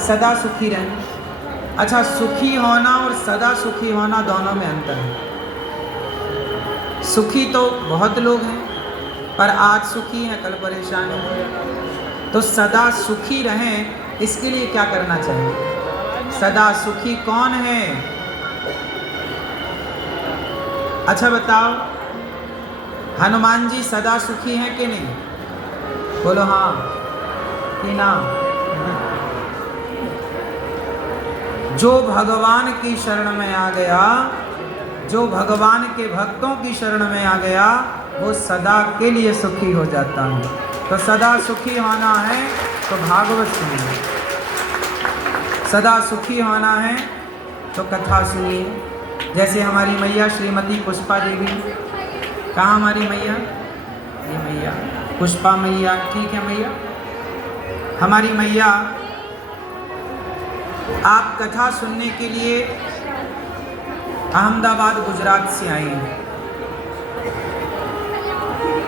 सदा सुखी रहें। अच्छा, सुखी होना और सदा सुखी होना दोनों में अंतर है। सुखी तो बहुत लोग हैं, पर आज सुखी हैं कल परेशान हैं। तो सदा सुखी रहें, इसके लिए क्या करना चाहिए? सदा सुखी कौन है? अच्छा बताओ, हनुमान जी सदा सुखी हैं कि नहीं? बोलो हाँ कि ना? जो भगवान की शरण में आ गया, जो भगवान के भक्तों की शरण में आ गया, वो सदा के लिए सुखी हो जाता है। तो सदा सुखी होना है तो भागवत सुनिए, सदा सुखी होना है तो कथा सुनिए। जैसे हमारी मैया श्रीमती पुष्पा देवी, कहाँ हमारी मैया? ये मैया पुष्पा मैया, ठीक है मैया। हमारी मैया आप कथा सुनने के लिए अहमदाबाद गुजरात से आई हैं।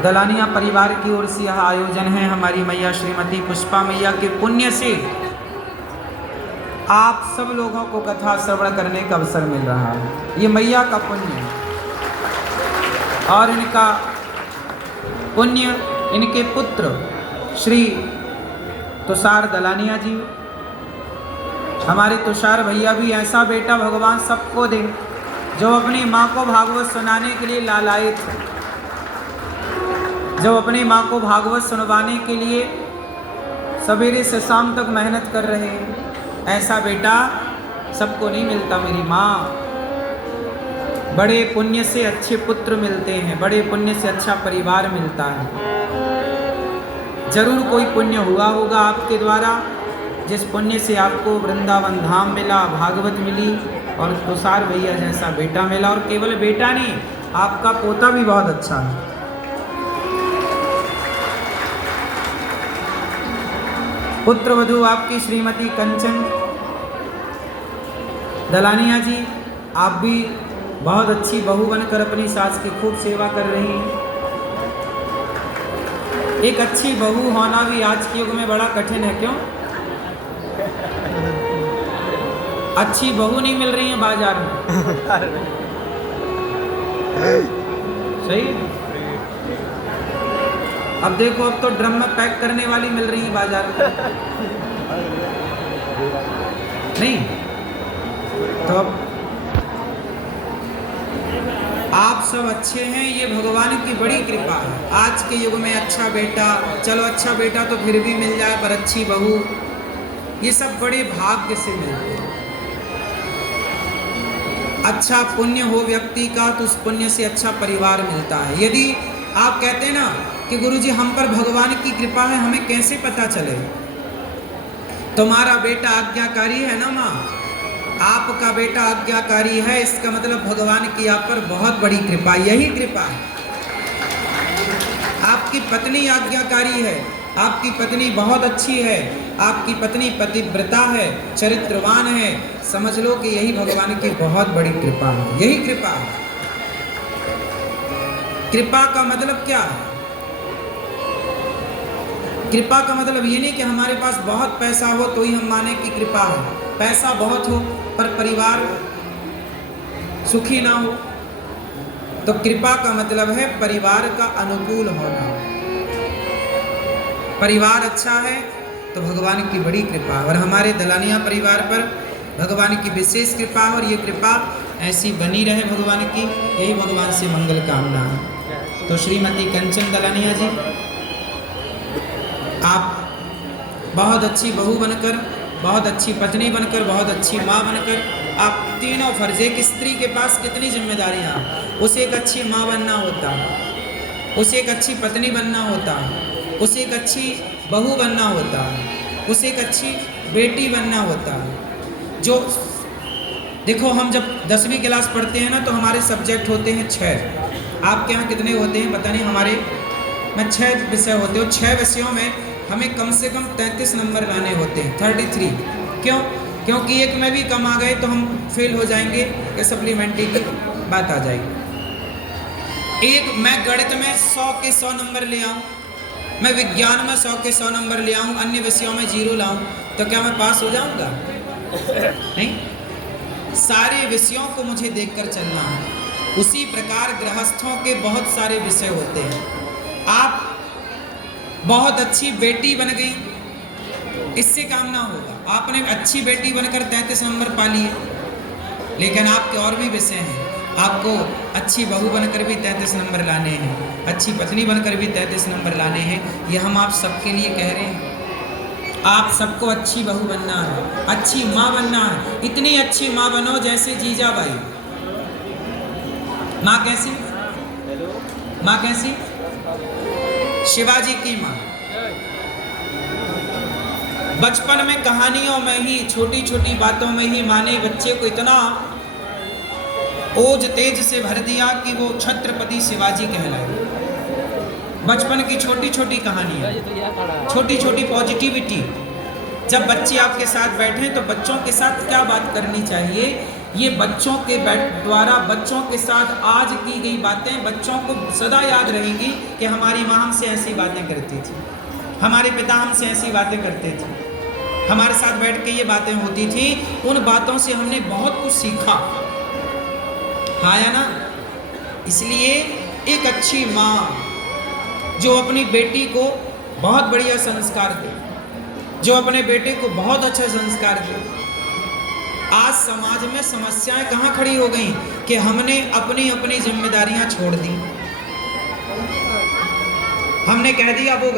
दलानिया परिवार की ओर से यह आयोजन है। हमारी मैया श्रीमती पुष्पा मैया के पुण्य से आप सब लोगों को कथा श्रवण करने का अवसर मिल रहा है। ये मैया का पुण्य है और इनका पुण्य इनके पुत्र श्री तुषार दलानिया जी, हमारे तुषार भैया भी ऐसा बेटा भगवान सबको दे जो अपनी माँ को भागवत सुनाने के लिए लालायित है, जो अपनी माँ को भागवत सुनवाने के लिए सवेरे से शाम तक मेहनत कर रहे हैं। ऐसा बेटा सबको नहीं मिलता मेरी माँ। बड़े पुण्य से अच्छे पुत्र मिलते हैं, बड़े पुण्य से अच्छा परिवार मिलता है। जरूर कोई पुण्य हुआ होगा आपके द्वारा, जिस पुण्य से आपको वृंदावन धाम मिला, भागवत मिली और तुषार भैया जैसा बेटा मिला। और केवल बेटा नहीं, आपका पोता भी बहुत अच्छा है। पुत्र वधू आपकी श्रीमती कंचन दलानिया जी, आप भी बहुत अच्छी बहू बनकर अपनी सास की खूब सेवा कर रही हैं। एक अच्छी बहू होना भी आज के युग में बड़ा कठिन है। क्यों? अच्छी बहू नहीं मिल रही है बाजार में। सही। अब देखो, अब तो ड्रम में पैक करने वाली मिल रही है बाजार में। नहीं तो अब आप सब अच्छे हैं, ये भगवान की बड़ी कृपा है। आज के युग में अच्छा बेटा, चलो अच्छा बेटा तो फिर भी मिल जाए, पर अच्छी बहू, ये सब बड़े भाग्य से मिलते हैं। अच्छा पुण्य हो व्यक्ति का तो उस पुण्य से अच्छा परिवार मिलता है। यदि आप कहते हैं ना कि गुरुजी हम पर भगवान की कृपा है, हमें कैसे पता चले? तुम्हारा बेटा आज्ञाकारी है ना माँ, आपका बेटा आज्ञाकारी है, इसका मतलब भगवान की आप पर बहुत बड़ी कृपा, यही कृपा है। आपकी पत्नी आज्ञाकारी है, आपकी पत्नी बहुत अच्छी है, आपकी पत्नी पतिव्रता है, चरित्रवान है, समझ लो कि यही भगवान की बहुत बड़ी कृपा है, यही कृपा है। कृपा का मतलब क्या है? कृपा का मतलब ये नहीं कि हमारे पास बहुत पैसा हो तो ही हम माने कि कृपा है। पैसा बहुत हो पर परिवार सुखी ना हो तो कृपा का मतलब है परिवार का अनुकूल होना। परिवार अच्छा है तो भगवान की बड़ी कृपा, और हमारे दलानिया परिवार पर भगवान की विशेष कृपा है, और ये कृपा ऐसी बनी रहे भगवान की, यही भगवान से मंगल कामना है। तो श्रीमती कंचन दलानिया जी, आप बहुत अच्छी बहू बनकर, बहुत अच्छी पत्नी बनकर, बहुत अच्छी माँ बनकर, आप तीनों फर्ज, एक स्त्री के पास कितनी जिम्मेदारियाँ, उसे एक अच्छी माँ बनना होता है, उसे एक अच्छी पत्नी बनना होता है, उसे एक अच्छी बहू बनना होता है, उसे एक अच्छी बेटी बनना होता है। जो देखो, हम जब 10वीं क्लास पढ़ते हैं ना तो हमारे सब्जेक्ट होते हैं 6। आपके यहाँ कितने होते हैं पता नहीं, हमारे में 6 विषय होते हैं। 6 विषयों में हमें कम से कम 33 नंबर लाने होते हैं, 33। क्यों? क्योंकि एक में भी कम आ गए तो हम फेल हो जाएंगे, या सप्लीमेंट्री की बात आ जाएगी। एक मैं गणित में 100 के 100 नंबर ले आऊँ, मैं विज्ञान में 100 के 100 नंबर ले आऊँ, अन्य विषयों में 0 लाऊँ, तो क्या मैं पास हो जाऊंगा? नहीं, सारे विषयों को मुझे देखकर चलना है। उसी प्रकार गृहस्थों के बहुत सारे विषय होते हैं। आप बहुत अच्छी बेटी बन गई, इससे काम ना होगा। आपने अच्छी बेटी बनकर 33 नंबर पा लिए, लेकिन आपके और भी विषय हैं। आपको अच्छी बहू बनकर भी 33 नंबर लाने हैं, अच्छी पत्नी बनकर भी 33 नंबर लाने हैं। ये हम आप सबके लिए कह रहे हैं। आप सबको अच्छी बहू बनना है, अच्छी माँ बनना है। इतनी अच्छी माँ बनो जैसे जीजाबाई। माँ कैसी? माँ कैसी? शिवाजी की माँ। बचपन में कहानियों में ही, छोटी छोटी बातों में ही माँ ने बच्चे को इतना ओज तेज से भर दिया कि वो छत्रपति शिवाजी कहलाए। बचपन की छोटी छोटी कहानियाँ, छोटी छोटी पॉजिटिविटी। जब बच्चे आपके साथ बैठे तो बच्चों के साथ क्या बात करनी चाहिए, ये बच्चों के द्वारा बच्चों के साथ आज की गई बातें बच्चों को सदा याद रहेंगी कि हमारी माँ हमसे ऐसी बातें करती थी, हमारे पिता हमसे ऐसी बातें करते थे, हमारे साथ बैठ के ये बातें होती थी। उन बातों से हमने बहुत कुछ सीखा, हाँ या ना? इसलिए एक अच्छी माँ जो अपनी बेटी को बहुत बढ़िया संस्कार दे, जो अपने बेटे को बहुत अच्छा संस्कार दे। आज समाज में समस्याएं कहाँ खड़ी हो गई कि हमने अपनी अपनी जिम्मेदारियां छोड़ दी, हमने कह दिया वो